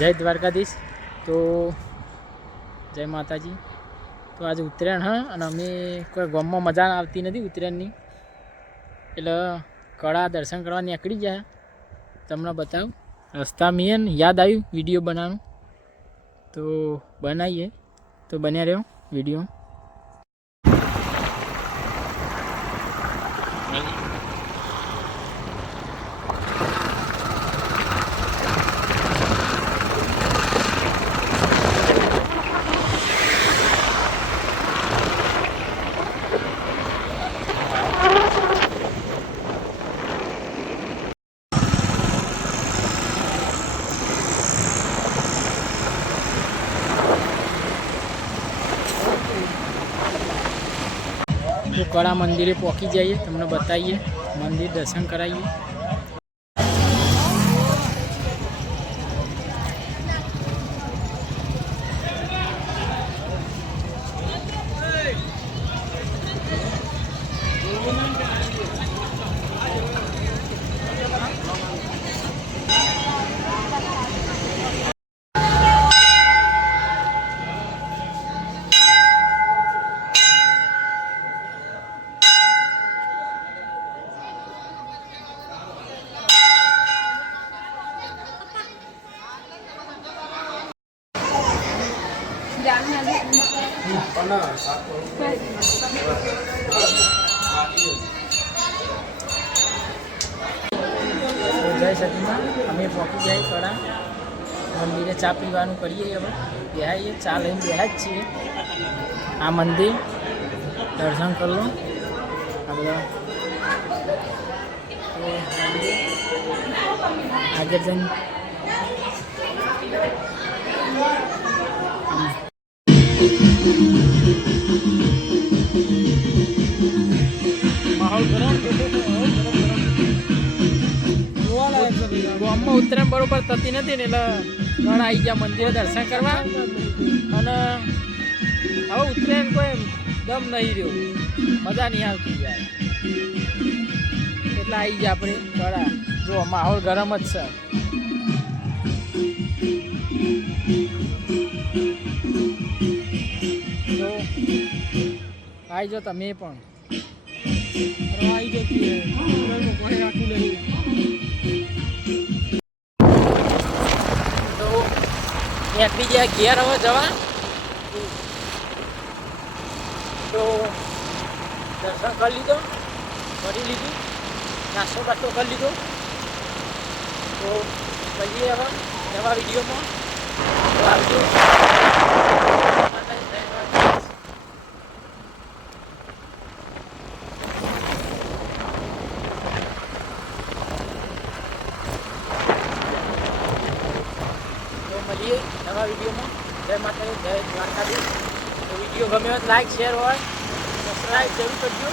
જય દ્વારકાધીશ। તો જય માતાજી। તો આજે ઉત્તરાયણ હા, અને અમે કોઈ ગામમાં મજા આવતી નથી ઉત્તરાયણની, એટલે કળા દર્શન કરવા નીકળી ગયા। તમને બતાવું રસ્તા મેં યાદ આવ્યું વિડીયો બનાવવાનું, તો બનાવીએ। તો બન્યા રહ્યો વિડીયો। तो कड़ा मंदिरे पहुँची जाइए, तमने बताइए मंदिर दर्शन कराइए। जय सचीमा अमे पहुँची जाए कड़ा मंदिर चा पीवा करिए। हम बेहाइए चा लईने बेहा ज छीए। आ मंदिर दर्शन कर लो आगे जन माहौल गरम गामમાં ઉત્તરાયણ બરોબર થતી નથી ને, એટલે ઘણા આવી ગયા મંદિરે દર્શન કરવા। અને હવે ઉત્તરાયણ કોઈ દમ નહીં રહ્યો, મજા નહીં આવતી યાર, એટલે આવી ગયા આપણે ઘણા। જો માહોલ ગરમ જ છે। તો આવી જાઓ તમે પણ, આવી જઈએ કોઈ રાખવું નહીં। નીકળી ગયા ઘેર હવે જવા। તો દર્શન કરી લીધો, કરી લીધું, નાસ્તો બાસ્તો કરી લીધો। તો મળીએ હવે નવા વિડીયોમાં। મળીએ નવા વિડીયોમાં। જય માતાજી, જય દ્વારકાધીશ। તો વિડીયો ગમ્યો હોય લાઈક શેર હોય સબસ્ક્રાઈબ જરૂર કરજો।